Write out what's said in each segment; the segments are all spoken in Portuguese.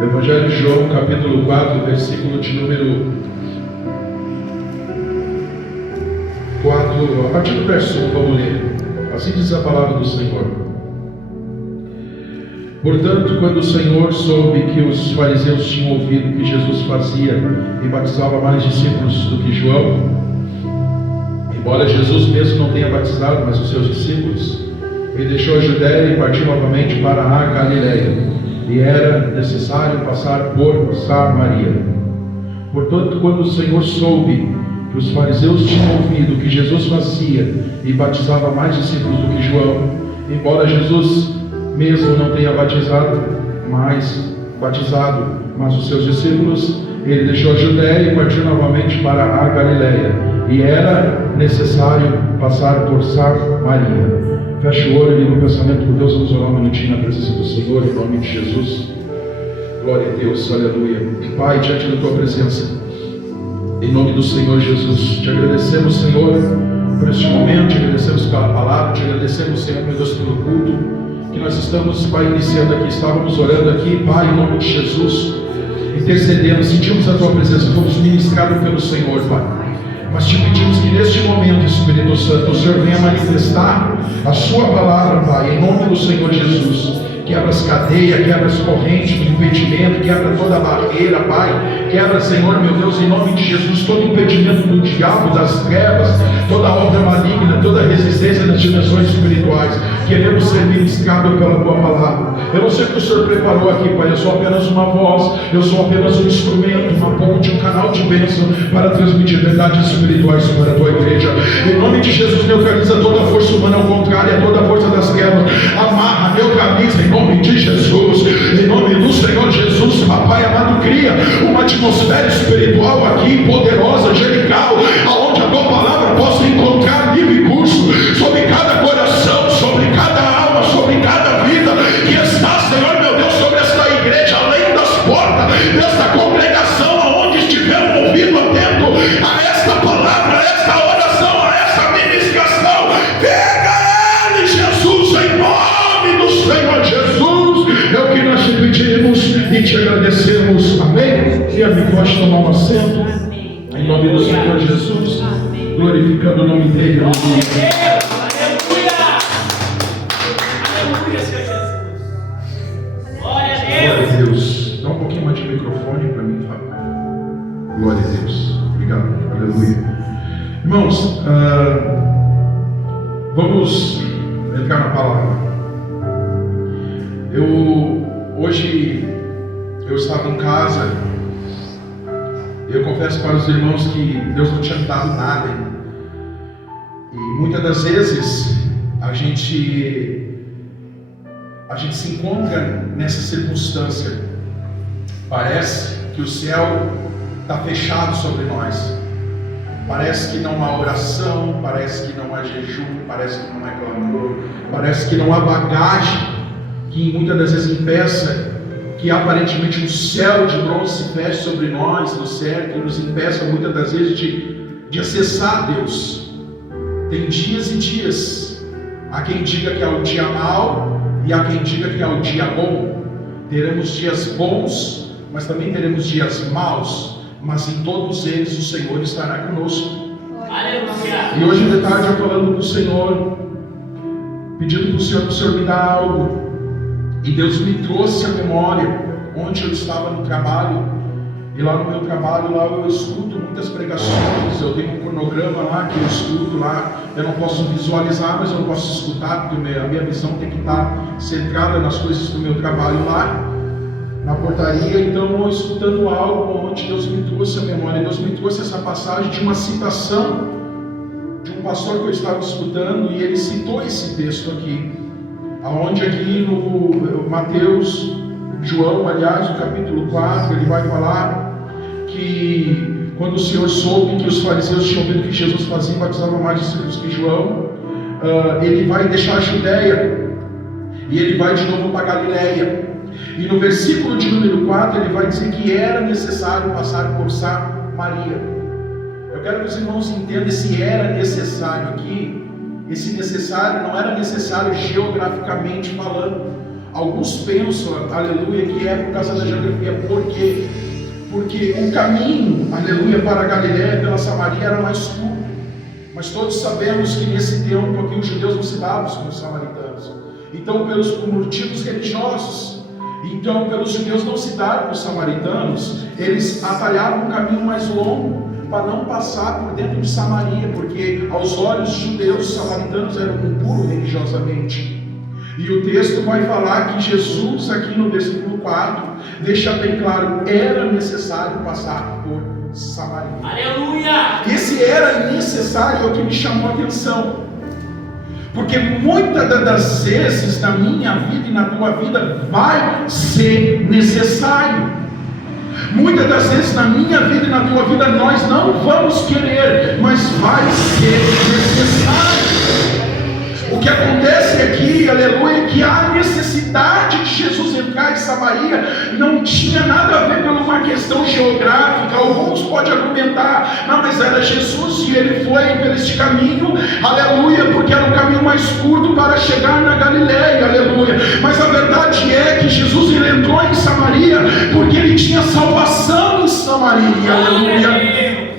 Evangelho de João, capítulo 4, versículo de número 4, a partir do verso 1, vamos ler. Assim diz a palavra do Senhor. Portanto, quando o Senhor soube que os fariseus tinham ouvido que Jesus fazia e batizava mais discípulos do que João, embora Jesus mesmo não tenha batizado, mas os seus discípulos, ele deixou a Judéia e partiu novamente para a Galileia. E era necessário passar por Samaria. Portanto, quando o Senhor soube que os fariseus tinham ouvido que Jesus fazia e batizava mais discípulos do que João, embora Jesus mesmo não tenha batizado, mas os seus discípulos, ele deixou a Judéia e partiu novamente para a Galileia. E era necessário passar por Samaria. Feche o olho e no pensamento por Deus, vamos orar um minutinho na presença do Senhor, em nome de Jesus. Glória a Deus, aleluia. Pai, diante da tua presença, em nome do Senhor Jesus, te agradecemos, Senhor, por este momento, te agradecemos pela palavra, te agradecemos, Senhor, meu Deus, pelo culto que nós estamos, Pai, iniciando aqui. Estávamos orando aqui, Pai, em nome de Jesus, intercedendo, sentimos a tua presença, fomos ministrados pelo Senhor, Pai. Mas te pedimos que neste momento, Espírito Santo, o Senhor venha manifestar a sua palavra, Pai, em nome do Senhor Jesus. Quebra as cadeias, quebra as correntes do impedimento, quebra toda a barreira, Pai. Quebra, Senhor, meu Deus, em nome de Jesus, todo impedimento do diabo, das trevas, toda obra maligna, toda resistência nas dimensões espirituais. Queremos ser ministrados pela tua palavra. Eu não sei o que o Senhor preparou aqui, Pai. Eu sou apenas uma voz, eu sou apenas um instrumento, uma ponte, um canal de bênção para transmitir verdades espirituais para a tua igreja. Em nome de Jesus, neutraliza toda a força humana ao contrário, toda a força das trevas. Amarra, neutraliza em nome de Jesus. Em nome do Senhor Jesus, Papai amado, cria uma atmosfera espiritual aqui, poderosa, angelical, aonde a tua palavra possa encontrar livre curso sobre cada coração, sobre cada alma, sobre cada vida que está, Senhor meu Deus, sobre esta igreja, além das portas desta congregação, aonde estiver um ouvido atento a esta palavra, a esta oração, a esta ministração. Pega ele, Jesus, em nome do Senhor Jesus. É o que nós te pedimos e te agradecemos. Amém? E a mim pode tomar um assento. Em nome do Senhor Jesus. Glorificando o nome dele. Aleluia! Aleluia, Senhor Jesus. Glória a Deus. Dá um pouquinho mais de microfone para mim, Fábio. Glória a Deus. Obrigado. Aleluia. Irmãos, vamos entrar na palavra. Hoje eu estava em casa. Eu confesso para os irmãos que Deus não tinha me dado nada. E muitas das vezes a gente se encontra nessa circunstância. Parece que o céu está fechado sobre nós. Parece que não há oração, parece que não há jejum, parece que não há clamor, parece que não há bagagem que muitas das vezes impeça que aparentemente o céu de bronze se feche sobre nós, no cerco, e nos impeça muitas das vezes de acessar Deus. Tem dias e dias. Há quem diga que é o dia mau e há quem diga que é o dia bom. Teremos dias bons, mas também teremos dias maus. Mas em todos eles o Senhor estará conosco. Aleluia. E hoje de tarde eu falando com o Senhor, pedindo para o Senhor me dar algo. E Deus me trouxe à memória onde eu estava no trabalho. E lá no meu trabalho, lá eu escuto muitas pregações. Eu tenho um cronograma lá que eu escuto lá. Eu não posso visualizar, mas eu não posso escutar, porque a minha visão tem que estar centrada nas coisas do meu trabalho lá na portaria. Então eu escutando algo onde Deus me trouxe à memória. Deus me trouxe essa passagem de uma citação de um pastor que eu estava escutando, e ele citou esse texto aqui. Aonde aqui no Mateus, João, aliás, no capítulo 4, ele vai falar que quando o Senhor soube que os fariseus tinham ouvido que Jesus fazia e batizava mais discípulos que João, ele vai deixar a Judéia e ele vai de novo para Galileia. E no versículo de número 4 ele vai dizer que era necessário passar por Samaria. Eu quero que os irmãos entendam esse era necessário aqui. Esse necessário não era necessário geograficamente falando, Alguns pensam, aleluia, que é por causa da geografia. Por quê? Porque o caminho, aleluia, para a Galiléia pela Samaria era mais curto. Mas todos sabemos que nesse tempo aqui os judeus não se davam com os samaritanos. Então, por motivos religiosos, então pelos judeus não se davam com os samaritanos, eles atalhavam um caminho mais longo para não passar por dentro de Samaria, porque aos olhos judeus, os samaritanos eram impuros religiosamente. E o texto vai falar que Jesus, aqui no versículo 4, deixa bem claro, era necessário passar por Samaria. Aleluia! Esse era necessário é o que me chamou a atenção. Porque muitas das vezes na minha vida e na tua vida vai ser necessário. Muitas das vezes na minha vida e na tua vida nós não vamos querer, mas vai ser necessário. O que acontece aqui, aleluia, é que a necessidade de Jesus entrar em Samaria não tinha nada a ver com uma questão geográfica. Alguns podem argumentar, não, mas era Jesus e ele foi por este caminho, aleluia, porque era o caminho mais curto para chegar na Galiléia, aleluia. Mas a verdade é que Jesus ele entrou em Samaria porque ele tinha salvação em Samaria, aleluia.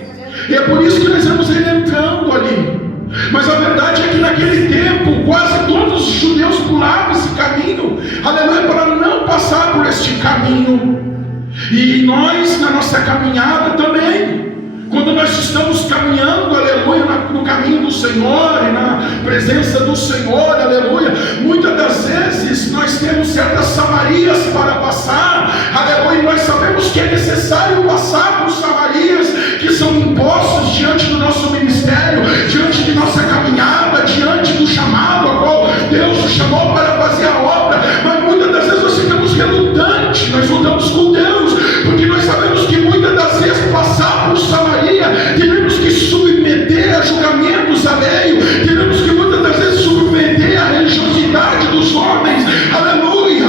E é por isso que nós vemos ele entrando ali. Mas a verdade é que naquele tempo quase todos os judeus pulavam esse caminho, aleluia, para não passar por este caminho. E nós na nossa caminhada também, quando nós estamos caminhando, aleluia, no caminho do Senhor e na presença do Senhor, aleluia, muitas das vezes nós temos certas Samarias para passar, aleluia, e nós sabemos que é necessário passar por Samarias que são impostos diante do nosso ministério, diante de nossa caminhada, diante do chamado a qual Deus nos chamou para fazer a obra. Mas muitas das vezes nós ficamos relutantes, nós lutamos com Deus, porque nós sabemos que muitas das vezes passar por Samaria, teremos que submeter a julgamentos alheios, teremos que muitas das vezes submeter a religiosidade dos homens, aleluia.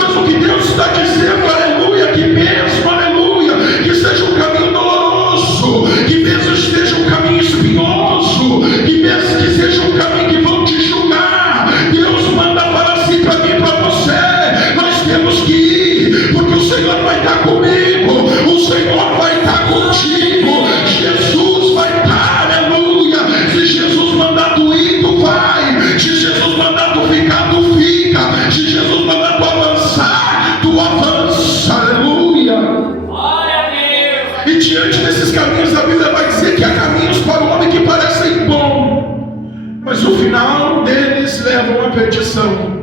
Mas o que Deus está dizendo, aleluia, que mesmo, aleluia, que seja um caminho doloroso, que mesmo esteja um caminho espinhoso, que mesmo que seja um caminho que vão te julgar, Deus manda para si, para mim, para você. Nós temos que ir, porque o Senhor vai estar comigo, o Senhor vai estar contigo, Jesus vai estar, aleluia. Se Jesus mandar tu ir, tu vai. Se Jesus mandar tu ficar, tu fica. Se Jesus mandar tu avançar, tu avança, aleluia. Glória a Deus! E diante desses caminhos, a Bíblia vai dizer que há caminhos para o homem que parecem bom, mas o final deles levam à perdição.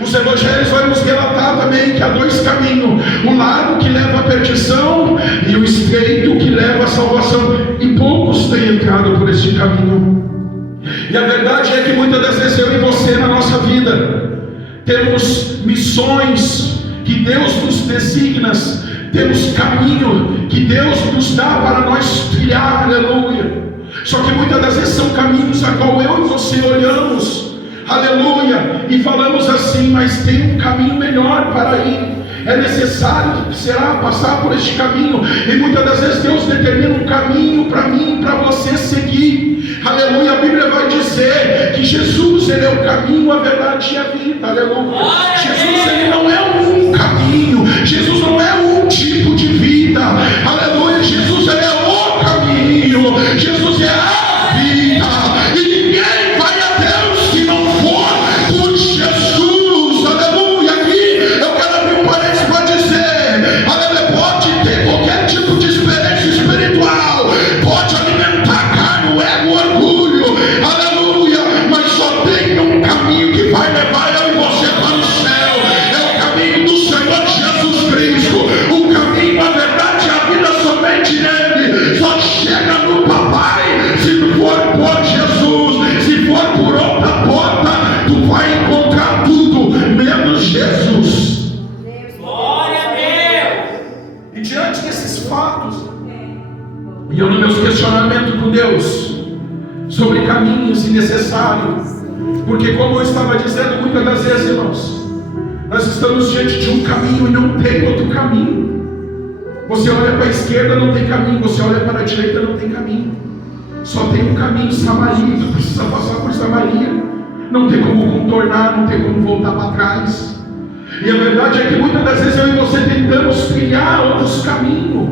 Os evangelhos vão nos relatar também que há dois caminhos: o largo que leva à perdição e o estreito que leva à salvação, e poucos têm entrado por este caminho. E a verdade é que muitas das vezes eu e você na nossa vida temos missões que Deus nos designa, temos caminho que Deus nos dá para nós trilhar, aleluia. Só que muitas das vezes são caminhos a qual eu e você olhamos, aleluia, e falamos assim, mas tem um caminho melhor para ir. É necessário, será, passar por este caminho. E muitas das vezes Deus determina um caminho para mim, para você seguir. Aleluia, a Bíblia vai dizer que Jesus, ele é o caminho, a verdade e a vida. Aleluia. Jesus, ele não é um caminho. Jesus não é um tipo de vida. Aleluia, Jesus, ele é o caminho. Jesus é a vida. E ninguém vai a Deus se não for por Jesus. Aleluia. Aqui eu quero abrir um parênteses para dizer, aleluia, pode ter qualquer tipo de experiência espiritual, pode alimentar a carne, o ego, o orgulho, aleluia, mas só tem um caminho que vai levar eu e você para o céu. É o caminho do Senhor Jesus Cristo. O caminho, a verdade e a vida somente nele. Só chega no papai se for por Jesus. Se for por outra porta, tu vai encontrar tudo menos Jesus. Glória a Deus! E diante desses fatos, e eu no meu questionamento com Deus sobre caminhos necessários, porque como eu estava dizendo muitas das vezes, irmãos, nós estamos diante de um caminho e não tem outro caminho. Você olha para a esquerda, não tem caminho. Você olha para a direita, não tem caminho. Só tem um caminho, Samaria. Tu precisa passar por Samaria. Não tem como contornar, não tem como voltar para trás. E a verdade é que muitas das vezes eu e você tentamos trilhar outros caminhos.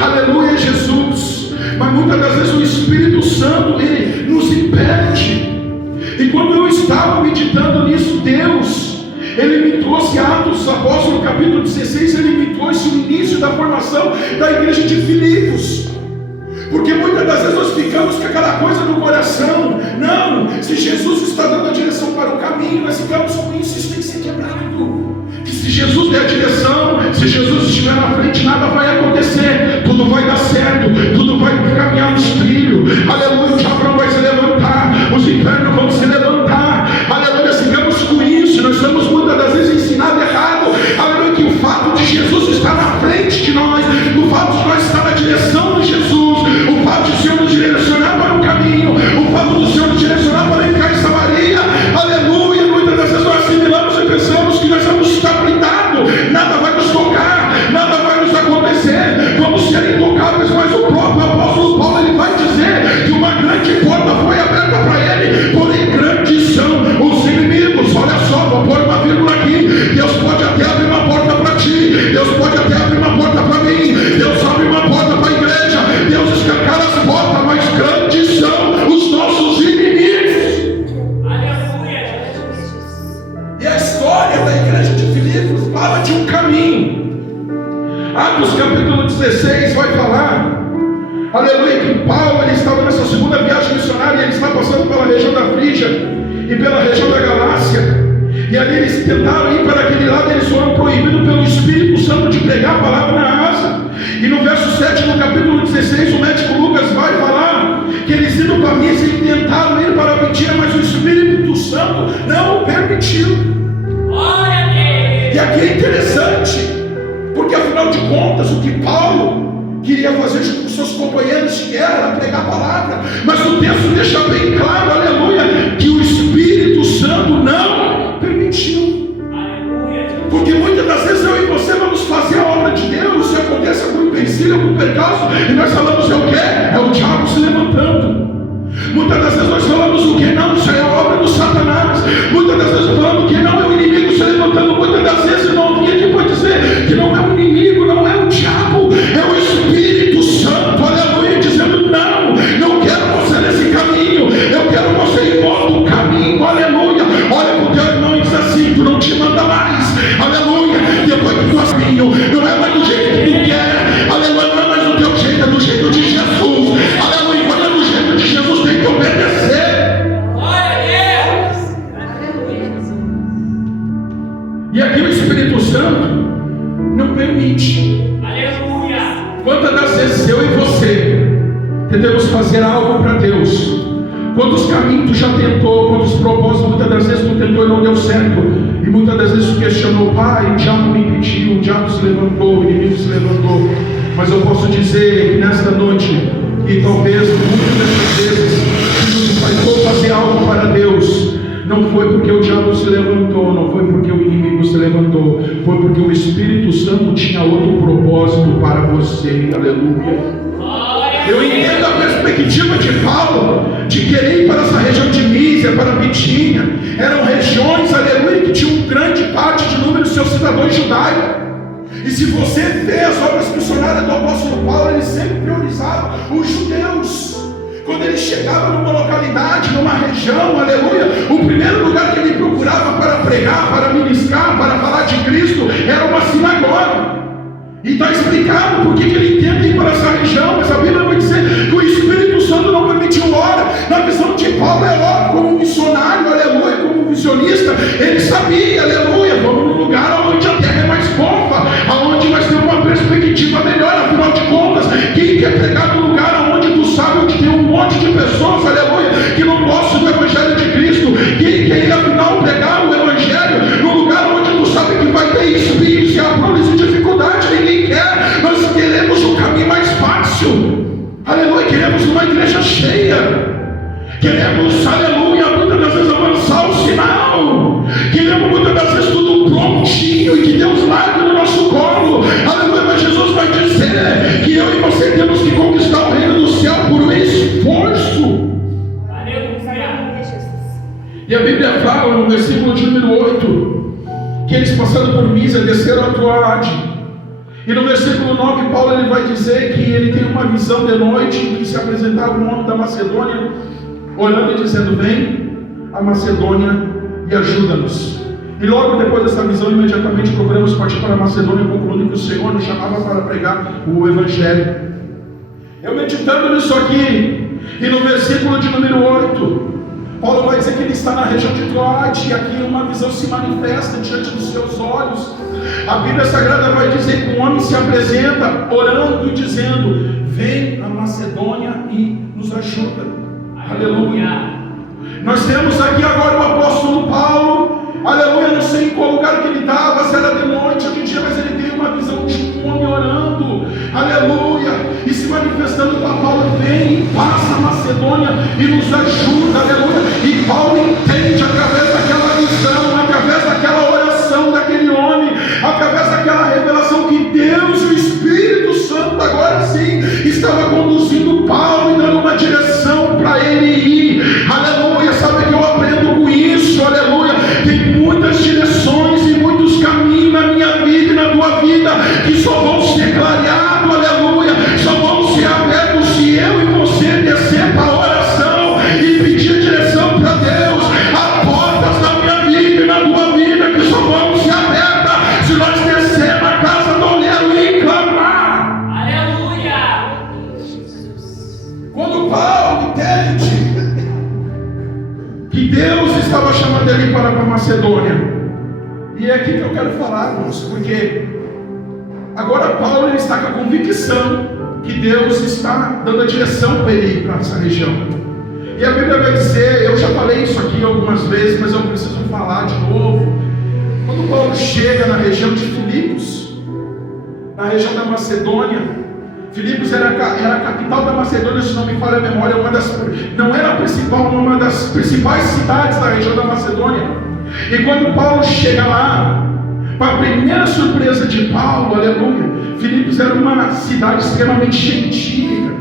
Aleluia, Jesus. Mas muitas das vezes o Espírito Santo, ele nos impede. E quando eu estava meditando nisso, Deus, ele me trouxe Atos dos Apóstolos, capítulo 16, ele me trouxe o início da formação da igreja de Filipos. Porque muitas das vezes nós ficamos com aquela coisa no coração. Não, se Jesus está dando a direção para o caminho, nós ficamos com isso, isso tem que ser quebrado. Que se Jesus der a direção, se Jesus estiver na frente, nada vai acontecer, tudo vai dar certo, tudo vai caminhar nos trilhos. Aleluia, o diabo não vai se levantar, os infernos vão se levantar. Aleluia, nós ficamos com isso, nós estamos muitas das vezes ensinados errado. Aleluia, que o fato de Jesus estar na frente de nós, o fato de nós estar na direção de Jesus, o fato de o Senhor nos direcionar para o caminho, o fato do Senhor nos direcionar para entrar em Samaria, aleluia, muitas das vezes nós assimilamos e pensamos que nós vamos estar blindados, nada vai nos tocar, nada vai nos acontecer, vamos ser intocáveis. Mas o próprio apóstolo Paulo, ele vai dizer que uma grande porta foi aberta para ele, porém grandes são os inimigos. Olha só, vou pôr uma vírgula aqui. Deus pode até abrir uma porta para ti, Deus pode até abrir uma porta para mim, Deus abre uma porta para a igreja, Deus escancara as portas, mas grandes são os nossos inimigos. Aleluia. E a história da igreja de Filipos fala de um caminho. Atos capítulo 16 vai falar, aleluia, que Paulo, ele estava nessa segunda viagem missionária, ele está passando pela região da Frígia e pela região da Galácia. E ali eles tentaram ir para aquele lado, eles foram proibidos pelo Espírito Santo de pregar a palavra na Ásia. E no verso 7 do capítulo 16, o médico Lucas vai falar que eles indo para a missa e tentaram ir para a mentira, mas o Espírito Santo não o permitiu. Glória a Deus. E aqui é interessante, porque afinal de contas, o que Paulo queria fazer junto com seus companheiros de guerra era pregar a palavra. Mas o texto deixa bem claro, aleluia, que o Espírito Santo não permitiu. Aleluia. Porque muitas das vezes eu e você vamos fazer a obra de Deus, e acontece algum empecilho, algum percalço, e nós falamos, é o quê? É o diabo se levantando. Muitas das vezes nós falamos o que? Não, isso é a obra do Satanás. Muitas das vezes falamos que não, é o inimigo se levantando. Muitas das vezes, irmão, ninguém aqui pode dizer que não é o inimigo, não é o diabo, é o Espírito Santo, aleluia, dizendo não, não quero você nesse caminho, eu quero você em outro caminho, aleluia. Olha para o teu irmão e diz assim, tu não te manda mais, aleluia, depois que tu caminho, não é mais do jeito que tu quer, aleluia, não é mais do teu jeito, é do jeito de Jesus, aleluia, quando é do jeito de Jesus tem que obedecer. E aqui o Espírito Santo não permite. Aleluia. Quantas das vezes eu e você tentamos fazer algo para Deus? Quantos caminhos tu já tentou, quantos propósitos muitas das vezes tu tentou e não deu certo? E muitas das vezes tu questionou, pai, o diabo me impediu, o diabo se levantou, o inimigo se levantou. Mas eu posso dizer que nesta noite, que talvez muitas dessas vezes, tu tentou fazer algo para Deus, não foi porque o diabo se levantou, não foi porque o inimigo se levantou, foi porque o Espírito Santo tinha outro propósito para você, aleluia. Eu entendo a perspectiva de Paulo, de querer ir para essa região de Mísia, para Bitínia, eram regiões, aleluia, que tinham grande parte de número de seus cidadãos judaicos. E se você vê as obras missionárias do apóstolo Paulo, ele sempre priorizava os judeus. Quando ele chegava numa localidade, numa região, aleluia, o primeiro lugar que ele procurava para pregar, para ministrar, para falar de Cristo, era uma sinagoga. E está explicado por que ele tenta ir para essa região, mas a Bíblia vai dizer que o Espírito Santo não permitiu. Ora, na visão de Paulo é óbvio, como missionário, aleluia, como visionista, ele sabia, aleluia, vamos num lugar onde a terra é mais fofa, onde nós temos uma perspectiva melhor. Afinal de contas, quem quer pregar num lugar onde tu sabe onde tem um monte de pessoas, aleluia, que não gostam do Evangelho de Cristo? Quem quer ir afinal pregar o Evangelho num lugar onde tu sabe que vai ter espinhos e abrolhos e dificuldade? Ninguém quer. Nós queremos o caminho mais fácil, aleluia, queremos uma igreja cheia, queremos, aleluia, muitas das vezes avançar o sinal, queremos muitas das vezes tudo prontinho e que Deus largue no nosso colo, aleluia. Mas Jesus vai dizer que eu e você temos que conquistar o reino do céu por um esforço. Aleluia. E a Bíblia fala no versículo de número 8, que eles passaram por Mísia, desceram a Troade. E no versículo 9, Paulo ele vai dizer que ele tem uma visão de noite em que se apresentava um homem da Macedônia, orando e dizendo: vem a Macedônia e ajuda-nos. E logo depois dessa visão, imediatamente procuramos partir para a Macedônia, concluindo que o Senhor nos chamava para pregar o Evangelho. Eu meditando nisso aqui, e no versículo de número 8, Paulo vai dizer que ele está na região de Troade, e aqui uma visão se manifesta diante dos seus olhos. A Bíblia Sagrada vai dizer que um homem se apresenta orando e dizendo: vem a Macedônia e nos ajuda. Aleluia. Nós temos aqui agora o apóstolo Paulo, aleluia, não sei em qual lugar que ele estava, se era de noite ou de dia, mas ele tem uma visão de um homem orando, aleluia, e se manifestando para Paulo: vem e passa a Macedônia e nos ajuda, aleluia. E Paulo entende através daquela visão, através daquela oração daquele homem, através daquela revelação, que Deus, o Espírito Santo, agora sim, estava conduzindo Paulo e dando uma direção para ele ir, aleluia. Sabe que eu aprendo com isso, aleluia? Tem muitas direções e muitos caminhos na minha vida e na tua vida que só vão ser clareados, aleluia, só vão ser abertos se eu e você descer para a oração e pedir direção para Deus. Há portas na minha vida e na tua vida que só vão ser abertas se nós descer na casa do oleiro e clamar. Aleluia! Quando Paulo entende que Deus estava chamando ele para a Macedônia, e é aqui que eu quero falar, irmãos, porque agora Paulo ele está com a convicção que Deus está dando a direção para ele ir para essa região. E a Bíblia vai dizer, eu já falei isso aqui algumas vezes, mas eu preciso falar de novo. Quando Paulo chega na região de Filipos, na região da Macedônia, Filipos era a capital da Macedônia, se não me falha a memória, não era a principal, uma das principais cidades da região da Macedônia. E quando Paulo chega lá, para a primeira surpresa de Paulo, aleluia, Filipos era uma cidade extremamente gentílica,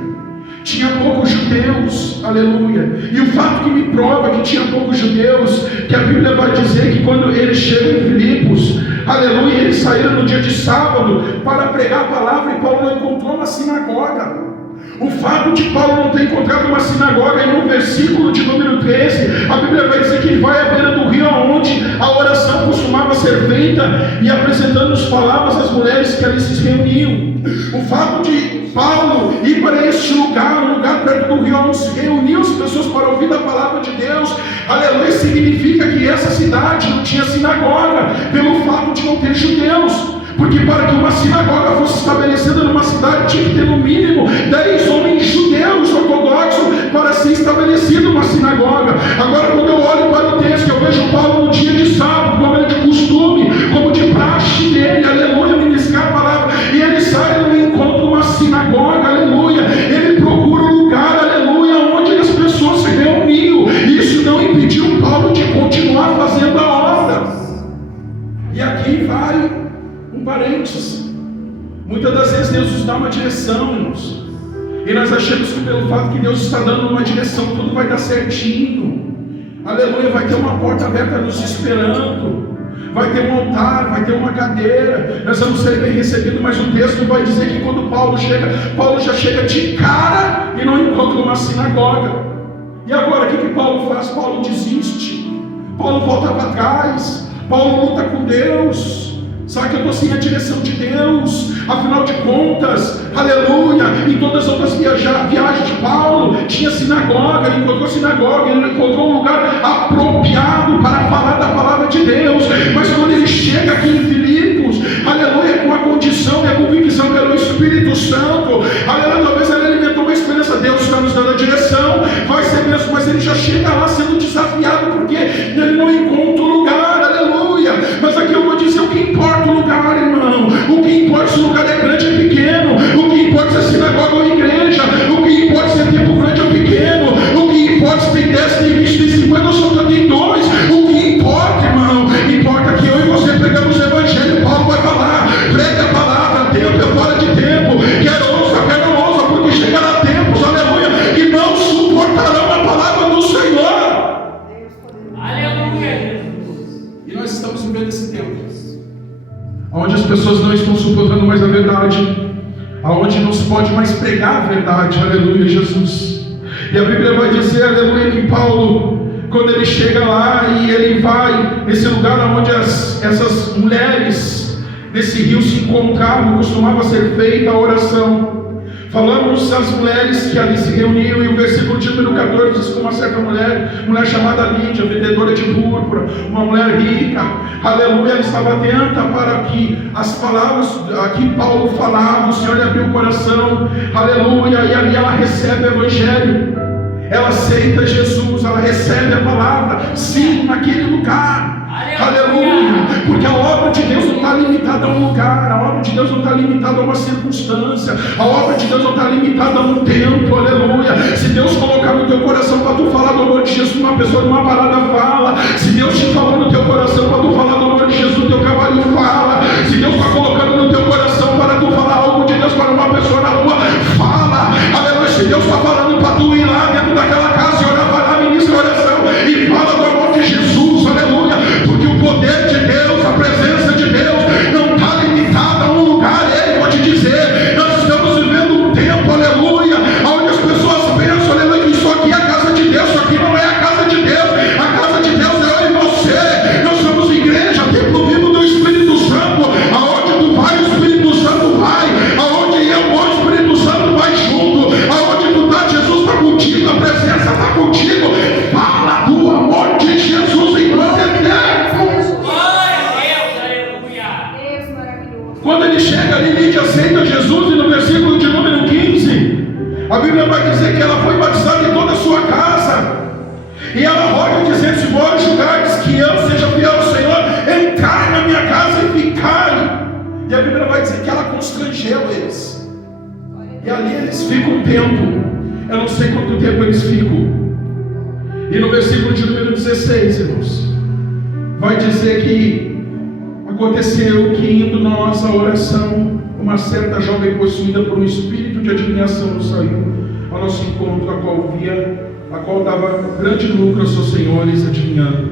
tinha poucos judeus, aleluia. E o fato que me prova que tinha poucos judeus, que a Bíblia vai dizer que quando eles chegam em Filipos, aleluia, eles saíram no dia de sábado para pregar a palavra, e Paulo não encontrou uma sinagoga. O fato de Paulo não ter encontrado uma sinagoga, e no versículo de número 13, a Bíblia vai dizer que ele vai à beira do rio, onde a oração costumava ser feita, e apresentando as palavras às mulheres que ali se reuniam. O fato de Paulo ir para este lugar, um lugar perto do rio, onde se reuniam as pessoas para ouvir a palavra de Deus, aleluia, significa que essa cidade não tinha sinagoga, pelo fato de não ter judeus. Porque para que uma sinagoga fosse estabelecida numa cidade, tinha que ter no mínimo 10 homens judeus ortodoxos para ser estabelecida uma sinagoga. Agora, quando eu olho para o texto, eu vejo Paulo no dia de sábado, como é de costume, como de praxe dele, aleluia, ministrar a palavra, e ele sai e não encontra uma sinagoga, aleluia, ele procura um lugar, aleluia, onde as pessoas se reuniam. Isso não impediu Paulo de continuar fazendo a obra. E aqui vai um parênteses. Muitas das vezes Deus nos dá uma direção, irmãos, e nós achamos que pelo fato que Deus está dando uma direção, tudo vai dar certinho, aleluia, vai ter uma porta aberta nos esperando, vai ter um altar, vai ter uma cadeira, nós vamos ser bem recebidos. Mas o texto vai dizer que quando Paulo chega, Paulo já chega de cara e não encontra uma sinagoga. E agora o que Paulo faz? Paulo desiste, Paulo volta para trás, Paulo luta com Deus. Sabe que eu estou sem a direção de Deus? Afinal de contas, aleluia, em todas as outras viagens de Paulo, tinha sinagoga, ele encontrou sinagoga, ele encontrou um lugar apropriado para falar da palavra de Deus. Mas quando ele chega aqui em Filipos, aleluia, com a condição e a convicção pelo Espírito Santo, aleluia, talvez ele alimentou uma esperança, Deus está nos dando a direção, vai ser mesmo, mas ele já chega lá sendo desafiado, porque ele não encontra o lugar, aleluia. Mas aqui eu vou dizer o que importa o lugar, irmão. O que importa se o lugar é grande ou pequeno, o que importa se é sinagoga ou igreja, o que importa se é tempo grande ou pequeno, o que importa se tem 10, tem 20, tem 50 ou só tem 2, o que importa vivendo esse tempo onde as pessoas não estão suportando mais a verdade, aonde não se pode mais pregar a verdade. Aleluia, Jesus. E a Bíblia vai dizer, aleluia, que Paulo, quando ele chega lá e ele vai nesse lugar onde essas mulheres desse rio se encontravam, costumava ser feita a oração. Falamos das mulheres que ali se reuniam, e o versículo de número 14 diz que uma certa mulher chamada Lídia, vendedora de púrpura, uma mulher rica, aleluia, ela estava atenta para que as palavras que Paulo falava, o Senhor lhe abriu o coração, aleluia, e ali ela recebe o Evangelho, ela aceita Jesus, ela recebe a palavra, sim, naquele lugar. Aleluia, porque a obra de Deus não está limitada a um lugar, a obra de Deus não está limitada a uma circunstância, a obra de Deus não está limitada a um tempo. Aleluia. Se Deus colocar no teu coração para tu falar do amor de Jesus, uma pessoa numa parada fala. Se Deus te falou no teu coração para tu falar do amor de Jesus, teu cavalo fala. Se Deus está colocando no teu coração para tu falar algo de Deus para uma pessoa na rua, fala. Aleluia. Se Deus está falando para tu ir lá dentro daquela casa e orar, vai lá, ministra a oração e fala do amor de Jesus. Aleluia. Porque o poder de Deus, a presença de Deus não está limitada a um lugar. Vou te dizer, nós estamos vivendo um tempo, aleluia, onde as pessoas pensam, aleluia, que isso aqui é a casa de Deus. Isso aqui não é a casa de Deus. A casa de Deus é eu e você. Nós somos igreja, templo vivo do Espírito Santo. Aonde tu vai, o Espírito Santo vai. Aonde eu vou, o Espírito Santo vai junto. Aonde tu está, Jesus está contigo, a presença está contigo. Fala do amor de Jesus enquanto é tempo. Quando ele chega ali, Lídia aceita Jesus, e no versículo de número 15, a Bíblia vai dizer que ela foi batizada em toda a sua casa, e ela roga dizendo: se vós julgares que eu seja fiel ao Senhor, entrai na minha casa e ficai. E a Bíblia vai dizer que ela constrangeu eles, e ali eles ficam um tempo, eu não sei quanto tempo eles ficam, e no versículo de número 16, irmãos, vai dizer que aconteceu que, indo nós à oração, uma certa jovem possuída por um espírito de adivinhação saiu ao nosso encontro, a qual dava grande lucro aos seus senhores adivinhando.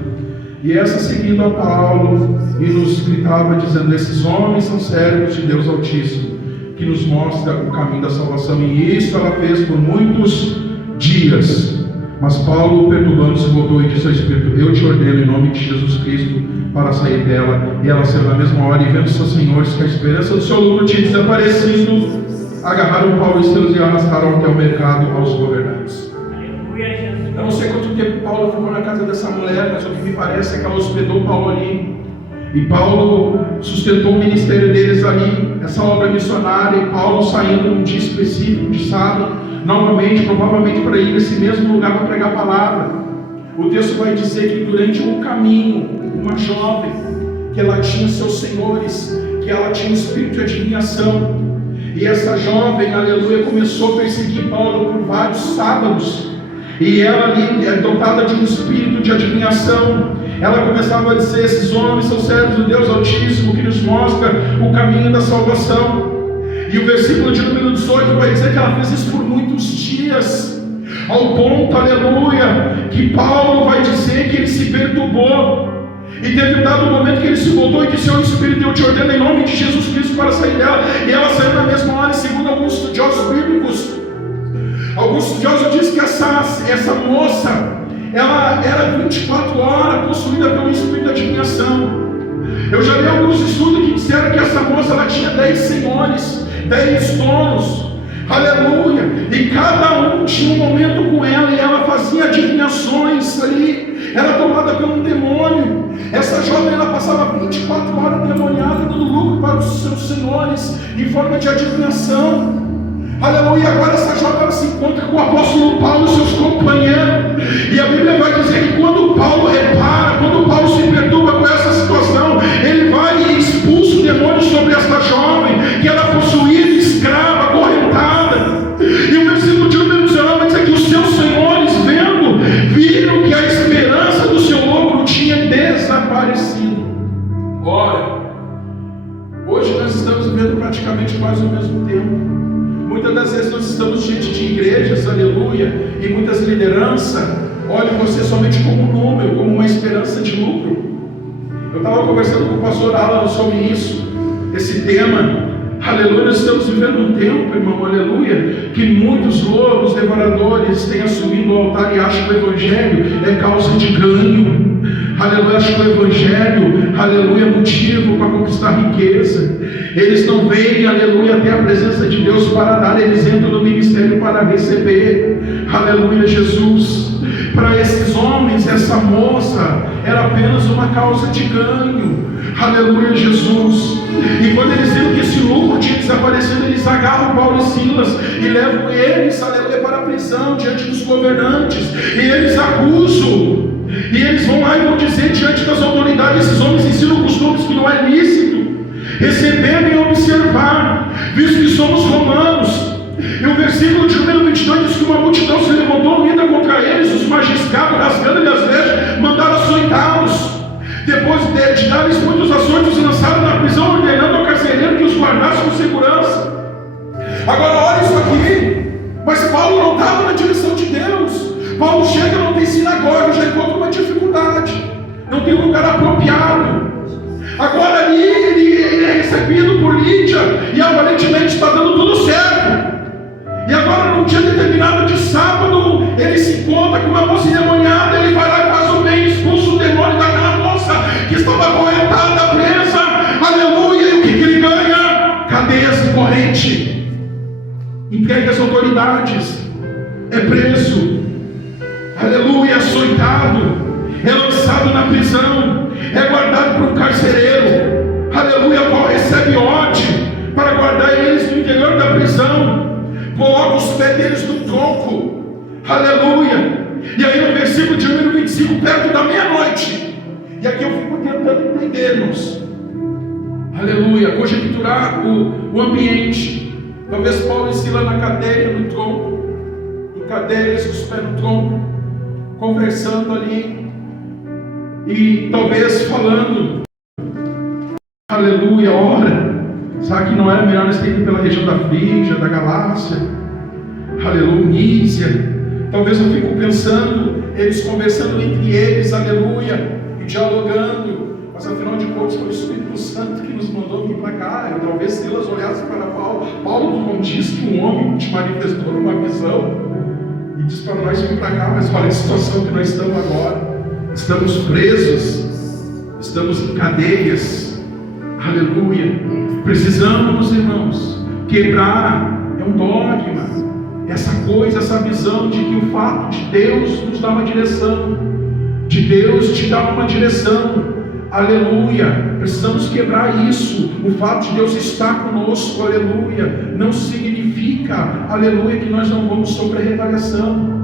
E essa, seguindo a Paulo, e nos gritava dizendo: esses homens são servos de Deus Altíssimo, que nos mostra o caminho da salvação. E isso ela fez por muitos dias. Mas Paulo, perturbando-se, voltou e disse ao Espírito: eu te ordeno em nome de Jesus Cristo para sair dela. E ela saiu na mesma hora, e vendo seus senhores que a esperança do seu lucro tinha desaparecido, agarraram Paulo e seus e arrastaram até o mercado aos governantes. Eu não sei quanto tempo Paulo ficou na casa dessa mulher, mas o que me parece é que ela hospedou Paulo ali, e Paulo sustentou o ministério deles ali, essa obra missionária. E Paulo saindo num dia específico de sábado, novamente, provavelmente para ir nesse mesmo lugar para pregar a palavra. O texto vai dizer que durante o caminho, uma jovem, que ela tinha seus senhores, que ela tinha um espírito de adivinhação, e essa jovem, aleluia, começou a perseguir Paulo por vários sábados, e ela ali, dotada de um espírito de adivinhação, ela começava a dizer: esses homens são servos do Deus Altíssimo, que nos mostra o caminho da salvação. E o versículo de número 18 vai dizer que ela fez isso por muitos dias, ao ponto, aleluia, que Paulo vai dizer que ele se perturbou, e teve um dado momento que ele se voltou e disse: ó Espírito, eu te ordeno em nome de Jesus Cristo para sair dela. E ela saiu na mesma hora. Segundo alguns estudiosos bíblicos, alguns estudiosos dizem que essa moça, ela era 24 horas possuída pelo espírito de adivinhação. Eu já li alguns estudos que disseram que essa moça, ela tinha 10 senhores, 10 donos, aleluia, e cada um tinha um momento com ela, e ela fazia adivinhações ali, era tomada por um demônio. Essa jovem, ela passava 24 horas demoniada, dando lucro para os seus senhores, em forma de adivinhação. Aleluia. E agora essa jovem, ela se encontra com o apóstolo Paulo e seus companheiros, e a Bíblia vai dizer que quando Paulo repara, quando Paulo se perturba com essa situação, ele vai e expulsa o demônio sobre esta jovem, que era possuída, escrava, acorrentada. E o versículo de número 19 vai dizer que os seus senhores, vendo, viram que a esperança do seu lucro tinha desaparecido. Ora, hoje nós estamos vivendo praticamente quase o mesmo tempo. Muitas das vezes nós estamos diante de igrejas, aleluia, e muitas lideranças olham você somente como um número, como uma esperança de lucro. Eu estava conversando com o pastor Alan sobre isso, esse tema. Aleluia, nós estamos vivendo um tempo, irmão, aleluia, que muitos lobos devoradores têm assumido o altar e acham que o Evangelho é causa de ganho. Aleluia, acham que o Evangelho, aleluia, é motivo para conquistar riqueza. Eles não vêm, aleluia, até a presença de Deus para dar, eles entram no ministério para receber. Aleluia, Jesus. Para esses homens, essa moça era apenas uma causa de ganho. Aleluia, Jesus. E quando eles viram que esse lucro tinha desaparecido, eles agarram Paulo e Silas e levam eles, aleluia, para a prisão diante dos governantes. E eles acusam. E eles vão lá e vão dizer diante das autoridades: esses homens ensinam costumes que não é lícito receber nem observar, visto que somos romanos. E o versículo de número 22 diz que uma multidão se levantou unida contra eles, os magistrados, rasgando-lhe as vestes, mandaram açoitá-los. Depois de dar-lhes muitos açoites, lançaram na prisão, ordenando ao carcereiro que os guardasse com segurança. Agora olha isso aqui. Mas Paulo não estava na direção de Deus. Paulo chega, não tem sinagoga, já encontra uma dificuldade, não tem um lugar apropriado. Agora ali ele é recebido por Lídia e aparentemente está dando tudo certo. E agora num dia determinado de sábado, ele se encontra com uma moça endemoniada. Ele vai lá e faz o bem, expulsa o demônio daquela moça que estava acorrentada, presa. Aleluia, e o que ele ganha? Cadeias de corrente, entregue às autoridades, é preso, aleluia, é açoitado, é lançado na prisão, é guardado por um carcereiro, aleluia, qual recebe ordem para guardar eles no interior da prisão. Coloca os pés deles no tronco, aleluia. E aí no versículo de número 25, perto da meia-noite, e aqui eu fico tentando entender, irmãos, aleluia, conjecturar o ambiente. Talvez Paulo e Silas na cadeia, no tronco, em cadeias, com os pés no tronco, conversando ali, e talvez falando, aleluia, ora. Sabe que não era melhor nós ter ido pela região da Frígia, da Galácia, aleluia, Mísia? Talvez eu fico pensando, eles conversando entre eles, aleluia, e dialogando, mas afinal de contas foi o Espírito Santo que nos mandou vir para cá. Eu, talvez Silas olhasse para Paulo. Paulo não diz que um homem te manifestou numa visão e diz para nós vir para cá, mas olha a situação que nós estamos agora. Estamos presos, estamos em cadeias, aleluia. Precisamos, irmãos, quebrar, é um dogma, essa coisa, essa visão de que o fato de Deus nos dar uma direção, de Deus te dar uma direção, aleluia, precisamos quebrar isso. O fato de Deus estar conosco, aleluia, não significa, aleluia, que nós não vamos sofrer retaliação.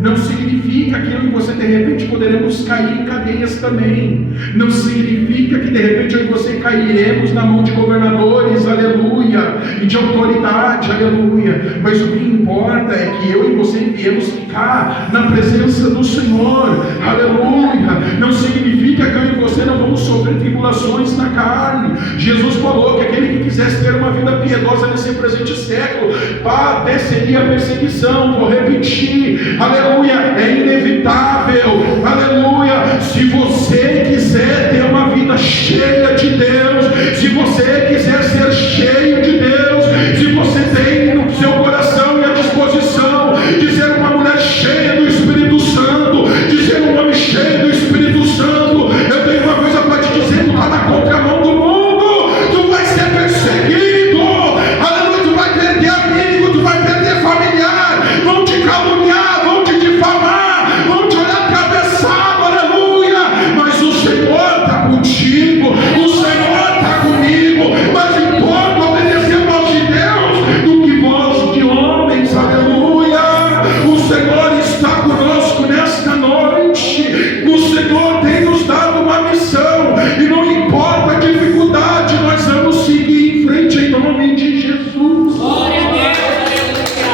Não significa que eu e você de repente poderemos cair em cadeias também. Não significa que de repente eu e você cairemos na mão de governadores, aleluia, e de autoridade, aleluia. Mas o que importa é que eu e você viemos ficar na presença do Senhor, aleluia. Não significa que eu e você não vamos sofrer tribulações na carne. Jesus falou que aquele que quisesse ter uma vida piedosa nesse presente século, padeceria perseguição. Vou repetir, aleluia. É inevitável, aleluia. Se você quiser ter uma vida cheia de Deus, se você quiser ser cheio de Deus, se você tem no seu coração e a disposição de ser uma mulher cheia do Espírito Santo, de ser um homem cheio do Espírito Santo, eu tenho uma coisa para te dizer: tu está na contramão do mundo, tu vai ser perseguido, aleluia, tu vai perder amigo, tu vai perder familiar, vão te caluniar, vão te difamar, vão te olhar atravessado, aleluia, mas o Senhor está contigo, o Senhor está comigo. Mas importa obedecer a voz de Deus do que voz de homens, aleluia. O Senhor está conosco nesta noite, o Senhor tem nos dado uma missão, e não importa a dificuldade, nós vamos seguir em frente em nome de Jesus. Glória a Deus, aleluia.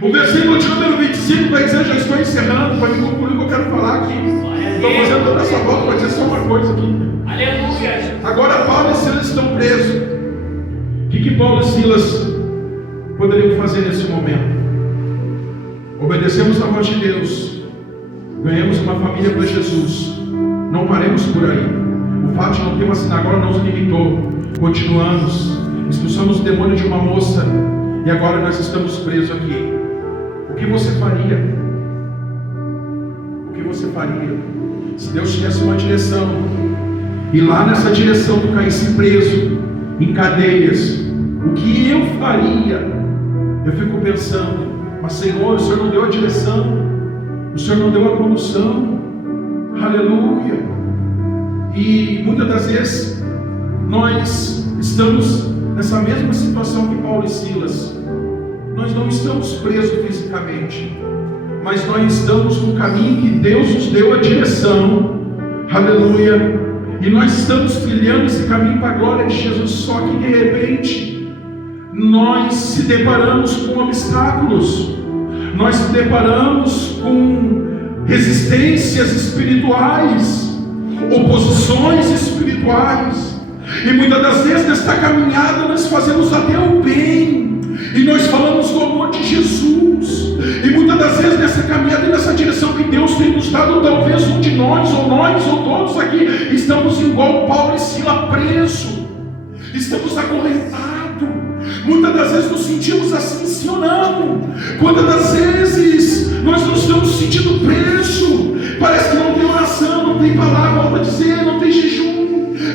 O versículo de número 25 vai dizer, já estou encerrando, para me concluir o que eu quero falar aqui. Estou fazendo toda essa volta para dizer só uma coisa aqui. Aleluia. Agora Paulo e Silas estão presos. O que Paulo e Silas poderiam fazer nesse momento? Obedecemos a voz de Deus, Ganhamos uma família para Jesus. Não paremos por aí. O fato de não ter uma sinagoga não nos limitou. Continuamos. Expulsamos o demônio de uma moça. E agora nós estamos presos aqui. O que você faria? O que você faria se Deus tivesse uma direção e lá nessa direção tu caísse preso em cadeias? O que eu faria? Eu fico pensando, mas Senhor, o Senhor não deu a direção, o Senhor não deu a condução. Aleluia. E muitas das vezes nós estamos nessa mesma situação que Paulo e Silas. Nós não estamos presos fisicamente, mas nós estamos no caminho que Deus nos deu a direção. Aleluia. E nós estamos trilhando esse caminho para a glória de Jesus. Só que de repente nós se deparamos com obstáculos, nós se deparamos com resistências espirituais, oposições espirituais. E muitas das vezes nesta caminhada nós fazemos até o bem, e nós falamos do amor de Jesus. E muitas das vezes nessa caminhada e nessa direção que Deus tem nos dado, talvez um de nós ou todos aqui estamos igual Paulo e Silas, preso, estamos acorrentados. Muitas das vezes nos sentimos assim, sim ou não? Quantas das vezes nós nos estamos sentindo preso? Parece que não tem oração, não tem palavra para dizer, não tem jejum.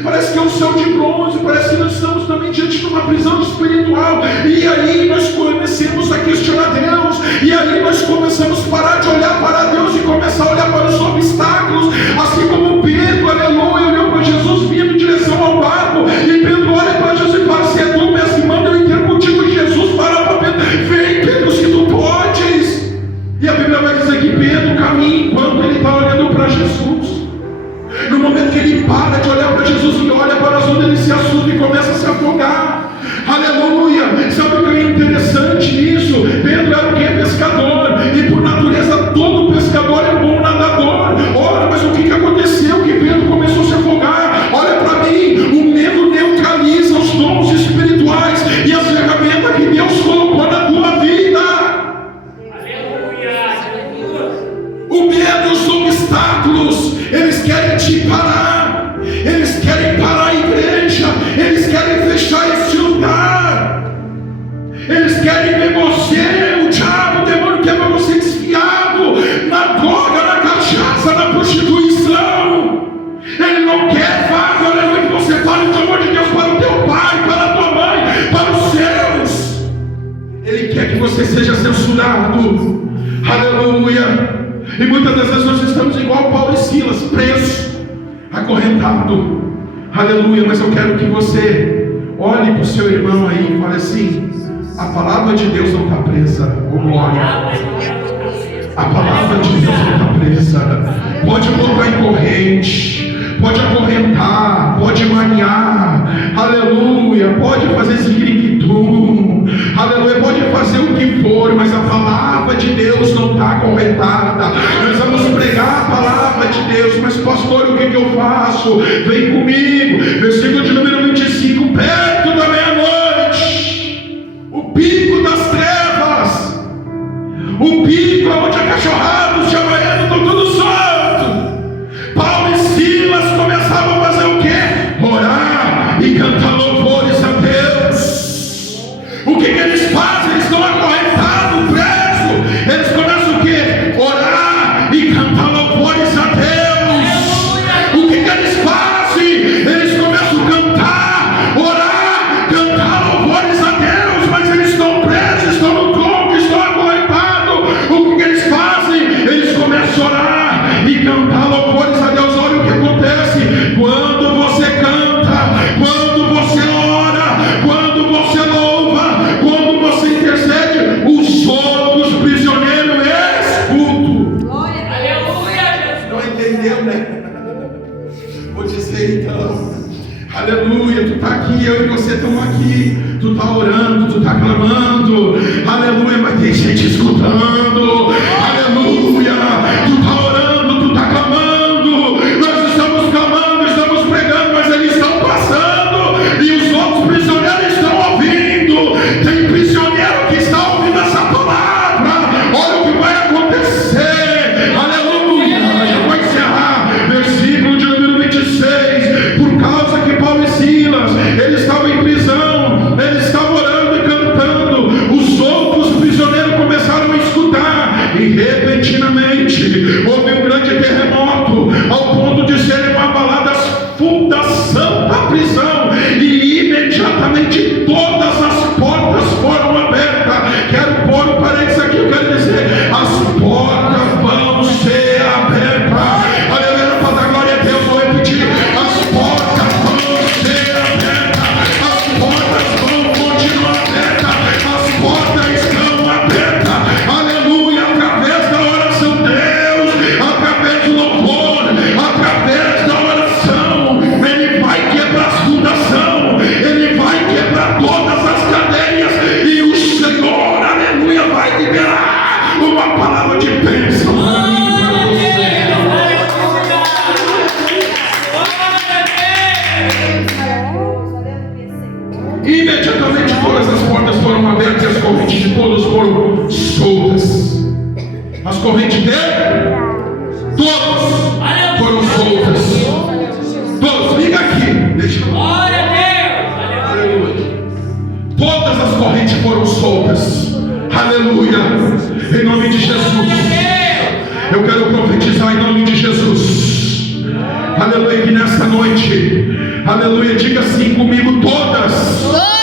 Parece que é um céu de bronze, parece que nós estamos também diante de uma prisão espiritual. E aí nós começamos a questionar Deus. E aí nós começamos a parar de olhar para Deus e começar a olhar para os obstáculos. Assim como Pedro, aleluia, olhou para Jesus vindo em direção ao barco. E Pedro olha para Jesus e fala: se é tu, mestre, manda eu ir ter contigo. E Jesus fala para Pedro: vem, Pedro, se tu podes. E a Bíblia vai dizer que Pedro caminha enquanto ele está olhando para Jesus. No momento que ele para de olhar para Jesus e olha para as ondas, ele se assusta e começa a se afogar. Aleluia! Sabe o que é interessante nisso? Pedro era o que? Pescador. E por natureza todo pescador é bom nadador. Ora, mas o que aconteceu? Que Pedro começou a se afogar. Olha para mim, o medo neutraliza os dons espirituais e as ferramentas que Deus colocou na tua vida. O medo, os obstáculos, eles querem te parar, eles querem parar a igreja, eles querem fechar esse lugar, eles querem ver você, o diabo, o demônio quer ver você desfiado na droga, na cachaça, na prostituição. Ele não quer, aleluia, que você fale do amor de Deus para o teu pai, para a tua mãe, para os seus. Ele quer que você seja censurado. Aleluia. E muitas das vezes nós estamos igual Paulo e Silas, preso, acorrentado. Aleluia. Mas eu quero que você olhe para o seu irmão aí e fale assim: a palavra de Deus não está presa. Oh glória. A palavra de Deus não está presa. Pode botar em corrente, pode acorrentar, pode maniar. Aleluia. Pode fazer zigriquitum. Aleluia. Pode fazer o que for, mas a palavra de Deus não está acorrentada. Nós vamos pregar a palavra de Deus. Mas pastor, o que eu faço? Vem comigo. Versículo de número 25. Perto da meia-noite, o pico das trevas, o pico onde a cachorrada, os chavaianos estão todos soltos. Paulo e Silas começavam a fazer o quê? Orar e cantar louvores a Deus. O que eles fazem? Eles estão acorrentados, presos. Eles começam o quê? Orar e cantar louvores a Deus. O que eles fazem? Eles começam a cantar, orar, cantar louvores a Deus. Mas eles estão presos, estão no tronco, estão acorrentados. O que eles fazem? Eles começam a orar e cantar louvores a Deus. Olha o que acontece quando você canta, quando você ora, quando você louva, quando você intercede, os outros prisioneiros escutam. Aleluia. Não entendeu, né? Vou dizer então. Aleluia. Tu está aqui, eu e você estamos aqui. Tu está orando, tu está clamando. Aleluia. Mas tem gente escutando. Aleluia. Tu está orando, tu está clamando. Nós estamos clamando, estamos pregando, mas eles estão passando e os outros prisioneiros estão ouvindo. Tem prisioneiro que está ouvindo essa palavra. Olha o que vai acontecer. Aleluia. soltas. Aleluia. Em nome de Jesus. Eu quero profetizar em nome de Jesus. Aleluia. Que nesta noite, aleluia, diga assim comigo: todas